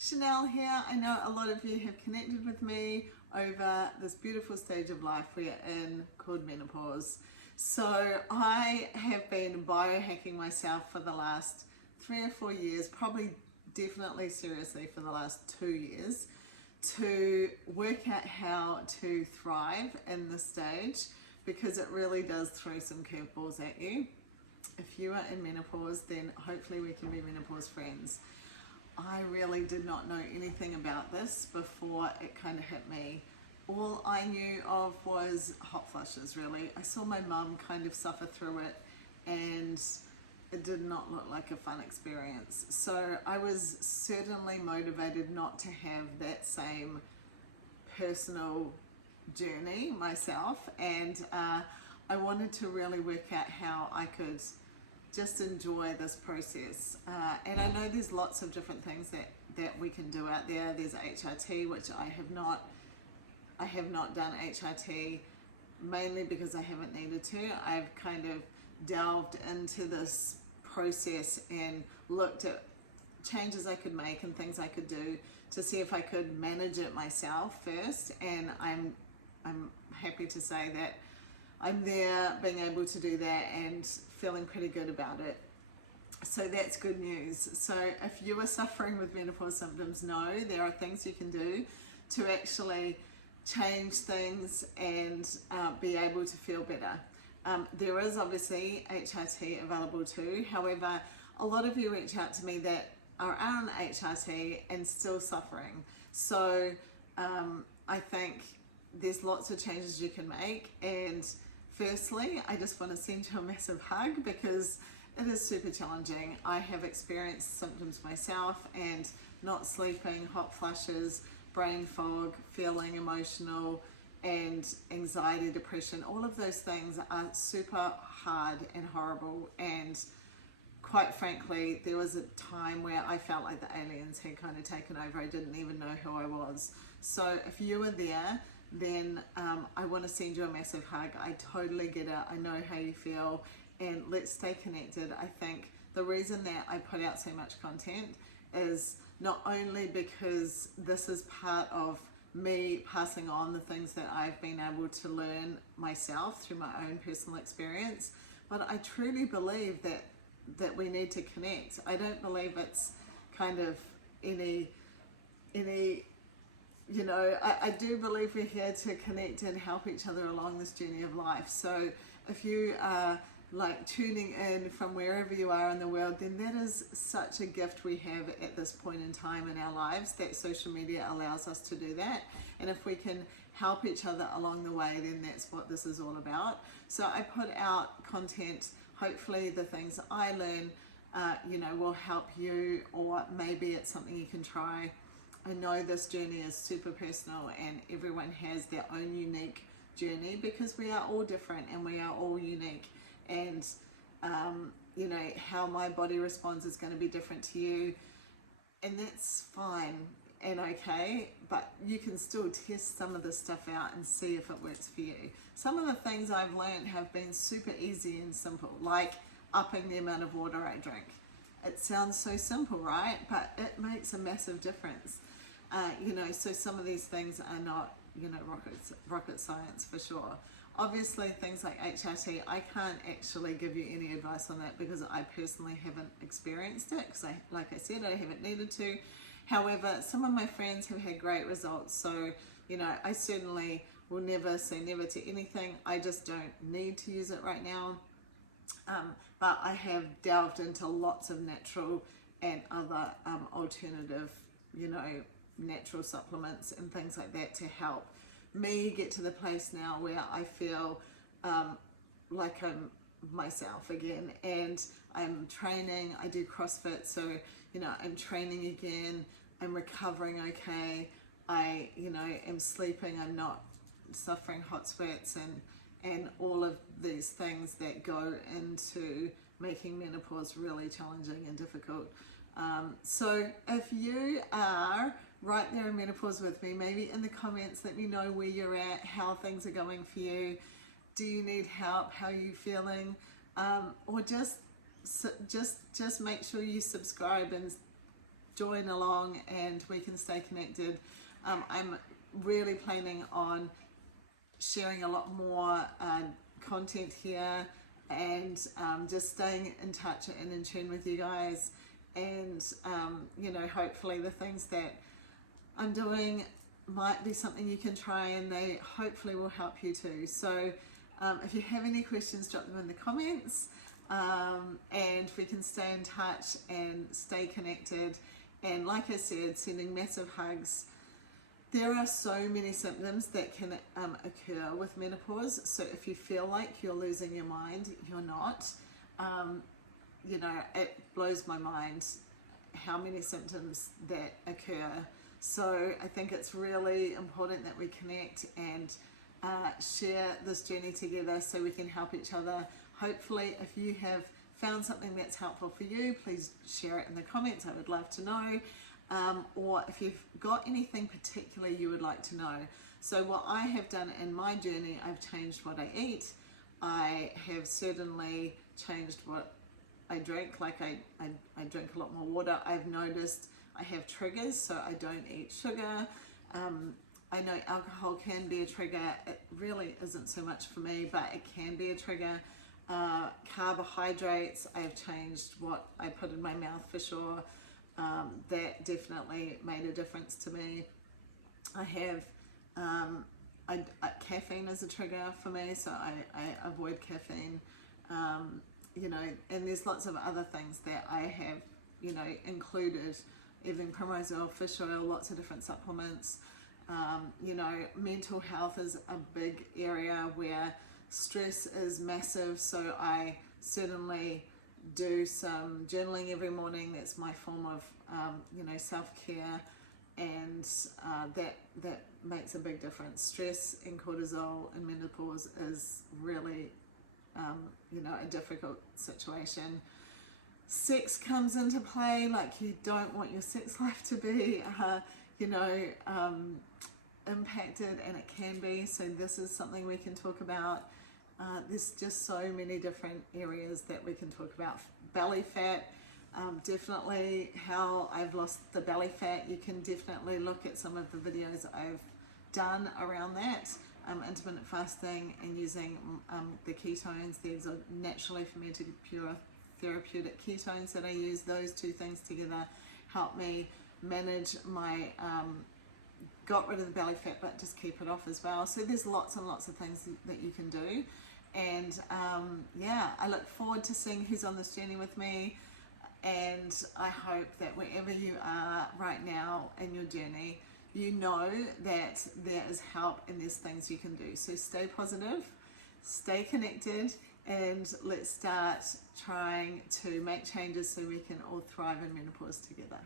Chanel here. I know a lot of you have connected with me over this beautiful stage of life we're in called menopause. So I have been biohacking myself for the last 3 or 4 years, probably definitely seriously for the last 2 years, to work out how to thrive in this stage, because it really does throw some curveballs at you. If you are in menopause, then hopefully we can be menopause friends. I really did not know anything about this before it kind of hit me. All I knew of was hot flushes, really. I saw my mum kind of suffer through it, and it did not look like a fun experience. So I was certainly motivated not to have that same personal journey myself, and I wanted to really work out how I could just enjoy this process. And I know there's lots of different things that we can do out there. There's HRT, which I have not done HRT, mainly because I haven't needed to. I've kind of delved into this process and looked at changes I could make and things I could do to see if I could manage it myself first. And I'm happy to say that I'm there, being able to do that and feeling pretty good about it. So that's good news. So if you are suffering with menopause symptoms, know there are things you can do to actually change things and be able to feel better. There is obviously HRT available too. However, a lot of you reach out to me that are on HRT and still suffering. So I think there's lots of changes you can make, and firstly, I just want to send you a massive hug because it is super challenging. I have experienced symptoms myself, and not sleeping, hot flushes, brain fog, feeling emotional, and anxiety, depression. All of those things are super hard and horrible, and quite frankly, there was a time where I felt like the aliens had kind of taken over. I didn't even know who I was. So if you were there, then I want to send you a massive hug. I totally get it. I know how you feel, and let's stay connected. I think the reason that I put out so much content is not only because this is part of me passing on the things that I've been able to learn myself through my own personal experience, but I truly believe that we need to connect. I don't believe it's kind of any you know, I do believe we're here to connect and help each other along this journey of life. So if you are like tuning in from wherever you are in the world, then that is such a gift we have at this point in time in our lives, that social media allows us to do that. And if we can help each other along the way, then that's what this is all about. So I put out content, hopefully the things I learn will help you, or maybe it's something you can try. I know this journey is super personal, and everyone has their own unique journey because we are all different and we are all unique. And, how my body responds is going to be different to you, and that's fine and okay, but you can still test some of this stuff out and see if it works for you. Some of the things I've learned have been super easy and simple, like upping the amount of water I drink. It sounds so simple, right? But it makes a massive difference. So some of these things are not, rocket science for sure. Obviously, things like HRT, I can't actually give you any advice on that because I personally haven't experienced it, because like I said, I haven't needed to. However, some of my friends have had great results. So, I certainly will never say never to anything. I just don't need to use it right now. But I have delved into lots of natural and other alternative, natural supplements and things like that to help me get to the place now where I feel like I'm myself again. And I'm training, I do CrossFit, so I'm training again, I'm recovering okay, I am sleeping, I'm not suffering hot sweats and all of these things that go into making menopause really challenging and difficult. So if you are right there in menopause with me, maybe in the comments let me know where you're at, how things are going for you. Do you need help? How are you feeling? Or just make sure you subscribe and join along and we can stay connected. I'm really planning on sharing a lot more content here, and just staying in touch and in tune with you guys, and you know, hopefully the things that I'm doing might be something you can try, and they hopefully will help you too. So if you have any questions, drop them in the comments, and we can stay in touch and stay connected. And like I said, sending massive hugs. There are so many symptoms that can occur with menopause, so if you feel like you're losing your mind, you're not. You know, it blows my mind how many symptoms that occur. So I think it's really important that we connect and share this journey together so we can help each other. Hopefully, if you have found something that's helpful for you, please share it in the comments. I would love to know. Or if you've got anything particular you would like to know. So what I have done in my journey, I've changed what I eat. I have certainly changed what I drink. Like I drink a lot more water. I've noticed I have triggers, so I don't eat sugar. I know alcohol can be a trigger. It really isn't so much for me, but it can be a trigger. Carbohydrates, I've changed what I put in my mouth for sure. That definitely made a difference to me. I have caffeine is a trigger for me, so I avoid caffeine. You know, and there's lots of other things that I have, you know, included, even primrose oil, fish oil, lots of different supplements. You know, mental health is a big area where stress is massive, so I certainly do some journaling every morning. That's my form of you know, self-care, and that makes a big difference. Stress and cortisol in menopause is really you know, a difficult situation. Sex comes into play. Like, you don't want your sex life to be you know, impacted, and it can be. So this is something we can talk about. There's just so many different areas that we can talk about. Belly fat, definitely how I've lost the belly fat. You can definitely look at some of the videos I've done around that. Intermittent fasting and using the ketones. These are naturally fermented pure therapeutic ketones that I use. Those two things together help me manage my got rid of the belly fat, but just keep it off as well. So there's lots and lots of things that you can do. And yeah, I look forward to seeing who's on this journey with me. And I hope that wherever you are right now in your journey, you know that there is help and there's things you can do. So stay positive, stay connected, and let's start trying to make changes so we can all thrive in menopause together.